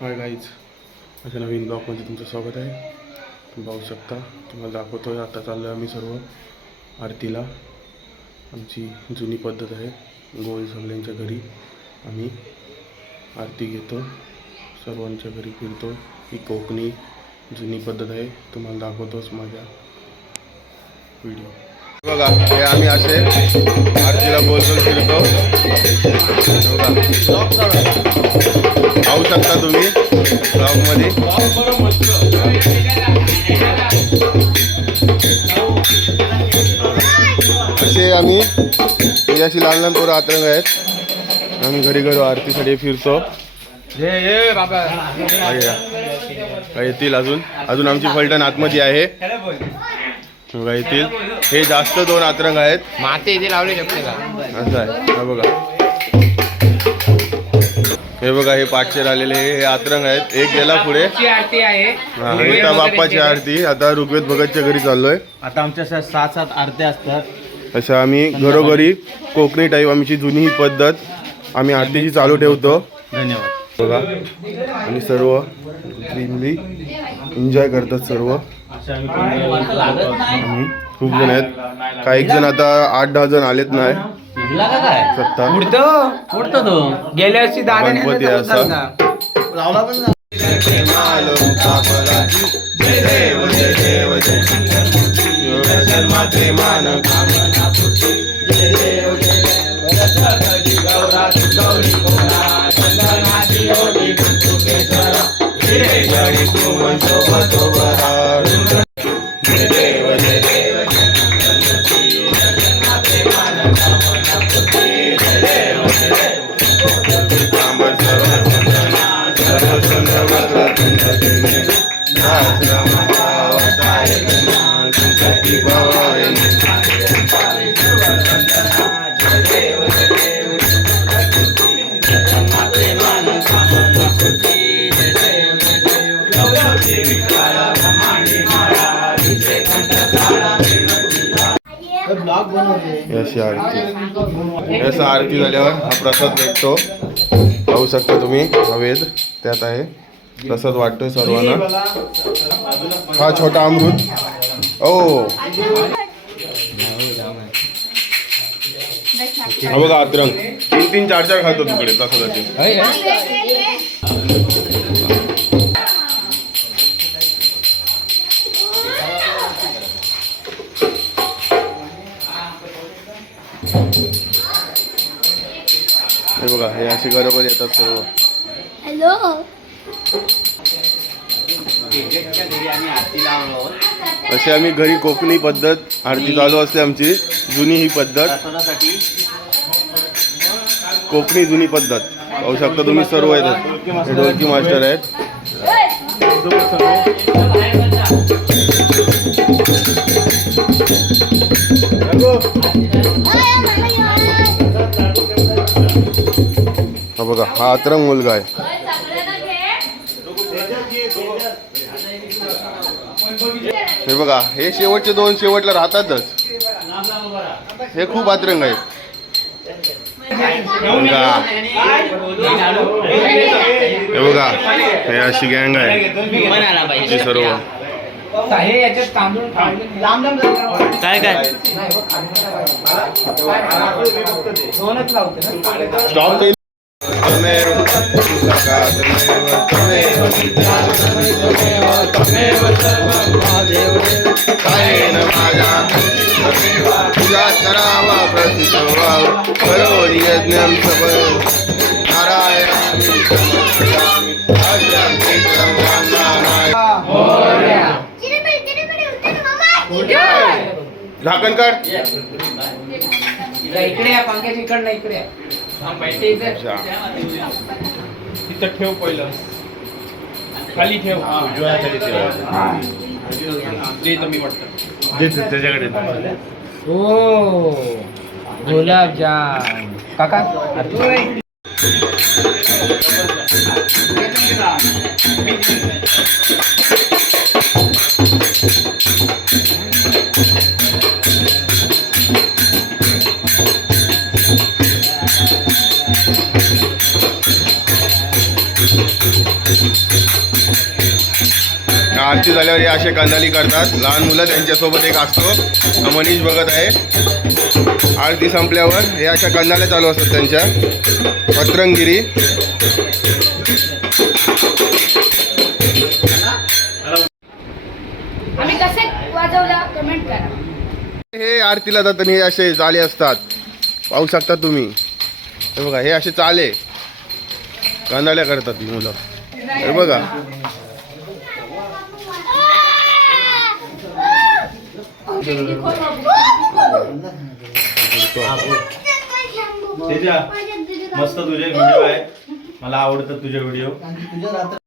Hi guys, माझ्या नवीन ब्लॉगमध्ये तुमचं स्वागत आहे. तुम्ही पाहू शकता, तुम्हाला दाखवतो आहे. आता चाललो आहे आम्ही सर्व आरतीला. आमची जुनी पद्धत आहे, गोल सगळ्यांच्या घरी आम्ही आरती घेतो, सर्वांच्या घरी फिरतो. ही कोकणी जुनी पद्धत आहे, तुम्हाला दाखवतोच माझ्या व्हिडिओ. बघा, हे आम्ही असे आरतीला गोल गोल फिरतो. पाहू शकता तुम्ही ब्लॉगमध्ये. असे आम्ही ही अशी लहान लहान पोरं आतरंग आहेत. आम्ही घरी घरी आरतीसाठी फिरतो. काय येतील अजून आमची फलटण आतमध्ये आहे. बघा येतील. हे जास्त 2 आतरंग आहेत. माते इथे लावले शकते का असं आहे. हा बघा, हे बघा, हे पाठशेर आलेले हे आतरंग आहेत. एक गेला पुढे. आरती आहे. हा, गीता बाप्पाची आरती. आता ऋग्वेद भगतच्या घरी चाललोय. आता आमच्या 7 आरत्या असतात. अशा आम्ही घरोघरी कोकणी टाईप आमची जुनी ही पद्धत आम्ही आरतीची चालू ठेवतो. धन्यवाद. बघा, आणि सर्व एन्जॉय करतात सर्व. आम्ही खूप जण आहेत. काही जण आता 8-10 जण आलेत नाही. सत्ता उडतो तो गेल्या वर्षी गणपती असा अशी आरती. असा आरती झाल्यावर हा प्रसाद भेटतो. पाहू शकता तुम्ही, हवेत त्यात आहे प्रसाद वाटतोय सर्वांना. हा छोटा अमृत. ओ हा बघा, आतरंग 3-3, 4-4 खातो तिकडे प्रसादाचे. हे बघा, हे असे घरोघर येतात सर्व. हॅलो. अशी आम्ही घरी कोकणी पद्धत आरती चालू असते आमची. जुनी ही पद्धत, कोकणी जुनी पद्धत. पाहू शकता तुम्ही सर्व येतात. हे ढोलकी मास्टर आहेत. हा बघा, हा अतरंग मुलगा आहे. हे बघा, हे शेवटचे 2 शेवटला राहतातच. हे खूप अतरंग आहेत. हे बघा, हे अशी गँग आहे सर्व. काय काय स्टॉप. तुझा करावा प्रतिसंवाव करो यज्ञम सबल नारायण. झाकण काढ. इकडे या पंख्याच्या इकडनं इकडे या. तिथं ठेव, पहिलं खाली ठेव. ते मी वाटतं त्याच्याकडे. ओ गुलाबजाम काका आरती झाल्यावर हे असे कंदाली करतात. लहान मुलं त्यांच्यासोबत एक असतो, हा मनीष बघत आहे. आरती संपल्यावर हे अशा कंदाल्या चालू असतात त्यांच्या पत्रंगिरी. आम्ही कसे वाजवला कमेंट करा. हे आरतीला जाताना हे असे चाले असतात, पाहू शकता तुम्ही. हे बघा, हे असे चाले कंदाल्या करतात ही मुलं. हे बघा, तेजा, मस्त तुझे व्हिडिओ आहे, मला आवडतात तुझे व्हिडिओ. तुझ्या रात्र